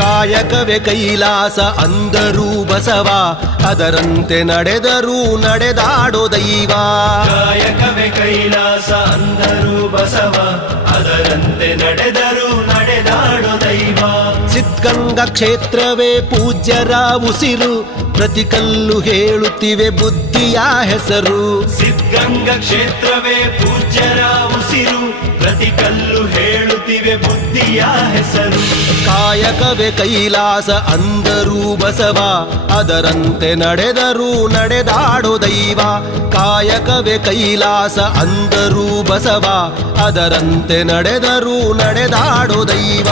ಕಾಯಕವೇ ಕೈಲಾಸ ಅಂದರೂ ಬಸವ, ಅದರಂತೆ ನಡೆದರೂ ನಡೆದಾಡೋ ದೈವ. ಕಾಯಕವೇ ಕೈಲಾಸ ಅಂದರೂ ಬಸವ, ಅದರಂತೆ ನಡೆದರೂ ನಡೆದಾಡೋ ದೈವ. ಸಿದ್ಧಗಂಗಾ ಕ್ಷೇತ್ರವೇ ಪೂಜ್ಯರ ಉಸಿರು, ಪ್ರತಿ ಕಲ್ಲು ಹೇಳುತ್ತಿವೆ ಬುದ್ಧಿಯ ಹೆಸರು. ಸಿದ್ಧಗಂಗಾ ಕ್ಷೇತ್ರವೇ ಪೂಜ್ಯರ ಉಸಿರು, ಪ್ರತಿ ಕಲ್ಲು ಹೇಳುತ್ತಿವೆ ಬುದ್ಧಿಯ ಹೆಸರು. ಕಾಯಕವೇ ಕೈಲಾಸ ಅಂದರೂ ಬಸವ, ಅದರಂತೆ ನಡೆದರೂ ನಡೆದಾಡೋ ದೈವ. ಕಾಯಕವೇ ಕೈಲಾಸ ಅಂದರೂ ಬಸವ, ಅದರಂತೆ ನಡೆದರೂ ನಡೆದಾಡೋ ದೈವ.